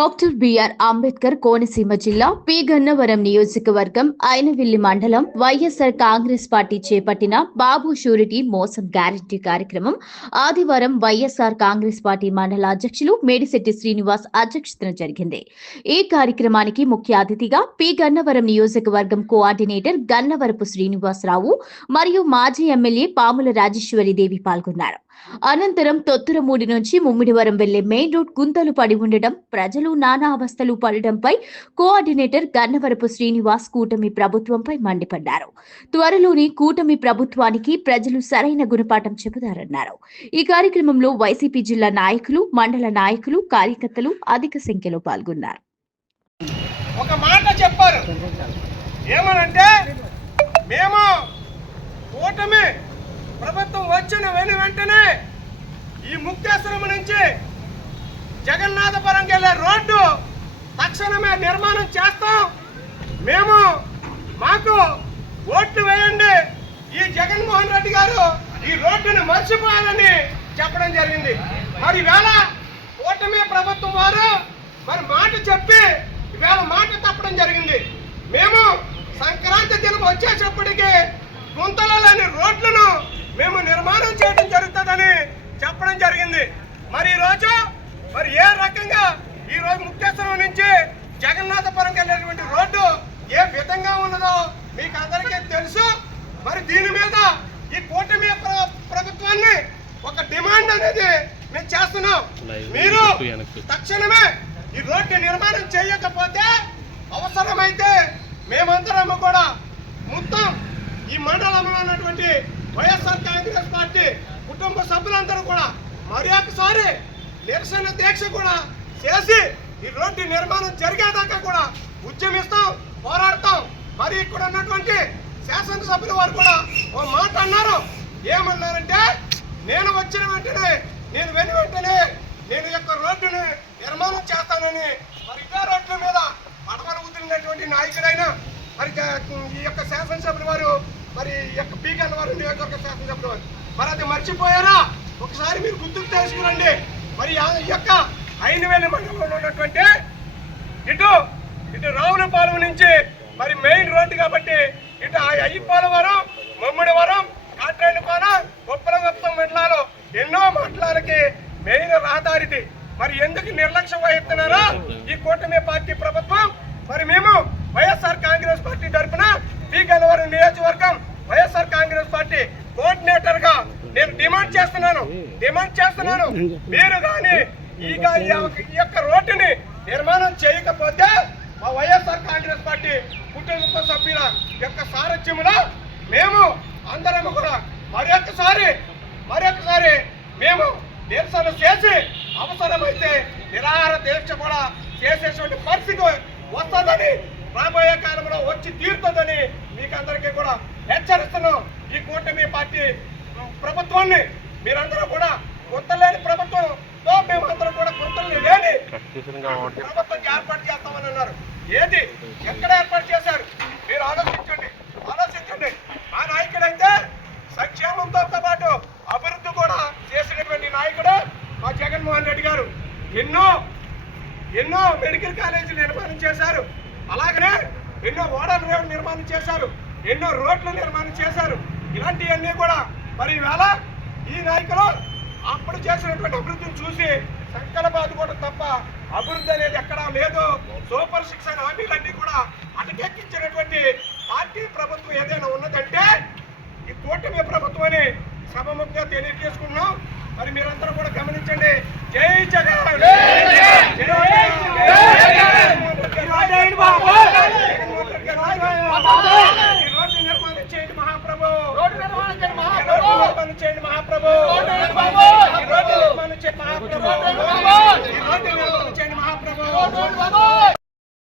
Doctor BR Ambedkar Konaseema జిల్లా P Gannavaram నియోజకవర్గం ఐనవిల్లి మండలం వైఎస్ఆర్ కాంగ్రెస్ పార్టీ చేపట్టిన బాబు షూరిటీ మోసం గ్యారంటీ కార్యక్రమం ఆదివారం వైఎస్ఆర్ కాంగ్రెస్ పార్టీ మండల అధ్యక్షులు మేడిశెట్టి శ్రీనివాస్ అధ్యక్షతన జరిగింది. ఈ కార్యక్రమానికి ముఖ్య అతిథిగా పి గన్నవరం నియోజకవర్గం కోఆర్డినేటర్ గన్నవరపు శ్రీనివాసరావు మరియు మాజీ ఎమ్మెల్యే పాముల రాజేశ్వరిదేవి పాల్గొన్నారు. అనంతరం తొత్తురమూడి నుంచి ముమ్మిడివరం వెళ్లే మెయిన్ రోడ్ గుంతలు పడి ఉండడం, ప్రజలు నానా అవస్థలు పడడంపై కోఆర్డినేటర్ గన్నవరపు శ్రీనివాస్ కూటమి ప్రభుత్వంపై మండిపడ్డారు. త్వరలోని కూటమి ప్రభుత్వానికి ప్రజలు సరైన గుణపాఠం చెబుతారన్నారు. ఈ కార్యక్రమంలో వైసీపీ జిల్లా నాయకులు, మండల నాయకులు, కార్యకర్తలు అధిక సంఖ్యలో పాల్గొన్నారు. ఒక మాట చెప్పారు, ఏమనంటే మేము కూటమి ప్రభుత్వం వచ్చిన వెంటనే ఈ ముక్తేశ్వరం నుంచి జగన్నాథపురం వెళ్ళే రోడ్డు తక్షణమే నిర్మాణం చేస్తాం. మాకు ఓట్లు వేయండి, ఈ జగన్మోహన్ రెడ్డి గారు ఈ రోడ్డును మర్చిపోయాలని చెప్పడం జరిగింది. మరి ఈవేళ కూటమి ప్రభుత్వం వారు మరి మాట చెప్పి ఈవేళ మాట తప్పడం జరిగింది. మేము సంక్రాంతి దినం వచ్చేటప్పటికి గుంతలలోని రోడ్లను మేము నిర్మాణం చేయడం జరుగుతుందని చెప్పడం జరిగింది. మరి ఈరోజు ఏ రకంగా ఈరోజు ముక్తేశ్వరం నుంచి జగన్నాథపురం వెళ్ళేటువంటి రోడ్డు ఏ విధంగా ఉన్నదో మీకు అందరికీ తెలుసు. మరి దీని మీద ఈ కూటమి ప్రభుత్వాన్ని ఒక డిమాండ్ అనేది మేము చేస్తున్నాం. మీరు తక్షణమే ఈ రోడ్డు నిర్మాణం చేయకపోతే అవసరమైతే మేమందరము కూడా మొత్తం ఈ మండలంలో ఉన్నటువంటి వైఎస్ఆర్ కాంగ్రెస్ పార్టీ కుటుంబ సభ్యులందరూ కూడా మరి ఒకసారి నిరసన దీక్ష కూడా చేసి ఈ రోడ్డు నిర్మాణం జరిగేదాకా కూడా ఉద్యమిస్తాం, పోరాడతాం. మరి ఇక్కడ ఉన్నటువంటి శాసనసభ్యుల వారు కూడా ఓ మాట అన్నారు. ఏమన్నారంటే నేను వచ్చిన వెంటనే నేను యొక్క రోడ్డుని నిర్మాణం చేస్తానని. మరి ఇదే రోడ్ల మీద పడవలు వదిలినటువంటి నాయకుడైన మరి ఈ యొక్క శాసనసభ్యుల వారు మరి యొక్క పి గన్నవరం నియోజకవర్గ శాసనసభ్యుల వారు మరి అది మర్చిపోయారా? ఒకసారి మీరు గుర్తుకు తెలుసుకురండి. మరి ఈ యొక్క ఐనవేలి మండలంలో ఉన్నటువంటి ఇటు రావులపాలెం నుంచి మరి మెయిన్ రోడ్డు కాబట్టి ఇటు అయ్యపాలవరం, ముమ్మిడివరం, కాట్రేనికోన, ఉప్పలగుప్తం మండలాలు ఎన్నో మండలాలకి మెయిన్ రహదారిది. మరి ఎందుకు నిర్లక్ష్యం వహిస్తున్నారో ఈ కూటమి పార్టీ ప్రభుత్వం. మరి మేము వైఎస్ఆర్ కాంగ్రెస్ పార్టీ తరఫున పి గన్నవరం నియోజకవర్గం వైఎస్ఆర్ కాంగ్రెస్ పార్టీ కోఆర్డినేటర్ గా నేను డిమాండ్ చేస్తున్నాను. మీరు కానీ ఈ యొక్క రోడ్డుని నిర్మాణం చేయకపోతే మా వైఎస్ఆర్ కాంగ్రెస్ పార్టీ కుటుంబ సభ్యుల యొక్క సారథ్యంలో మేము అందరము కూడా మరొకసారి మేము నిరసన చేసి అవసరమైతే నిరాహార దీక్ష కూడా చేసేటువంటి పరిస్థితి వస్తుందని, రాబోయే కాలంలో వచ్చి తీరుతుందని మీకు అందరికీ కూడా హెచ్చరిస్తున్నాం. ఈ కూటమి పార్టీ ప్రభుత్వాన్ని మీరందరూ కూడా గుర్తలేని ప్రభుత్వంతో మేమందరూ కూడా గుర్తలు లేని ప్రభుత్వం ఏర్పాటు చేస్తామని అన్నారు. ఏది ఎక్కడ ఏర్పాటు చేశారు మీరు ఆలోచించండి. ఆ నాయకుడైతే సంక్షేమంతో పాటు అభివృద్ధి కూడా చేసినటువంటి నాయకుడు మా జగన్మోహన్ రెడ్డి గారు. ఎన్నో మెడికల్ కాలేజీలు నిర్మాణం చేశారు, అలాగనే ఎన్నో ఓడల నిర్మాణం చేశారు, ఎన్నో రోడ్లు నిర్మాణం చేశారు. ఇలాంటివన్నీ కూడా మరి ఈవేళ ఈ నాయకులు అప్పుడు చేసినటువంటి అభివృద్ధిని చూసి సంకల్పాలు కూడా తప్ప అభివృద్ధి అనేది ఎక్కడా లేదు. సూపర్ 6 హామీలన్నీ కూడా అటకెక్కించినటువంటి పార్టీ ప్రభుత్వం ఏదైనా ఉన్నదంటే ఈ కూటమి ప్రభుత్వం అని సభముఖంగా తెలియజేసుకున్నాం. మరి మీరందరూ కూడా గమనించండి. జై జగన్, రోడ్డు నిర్మాణం చేయండి మహాప్రభు.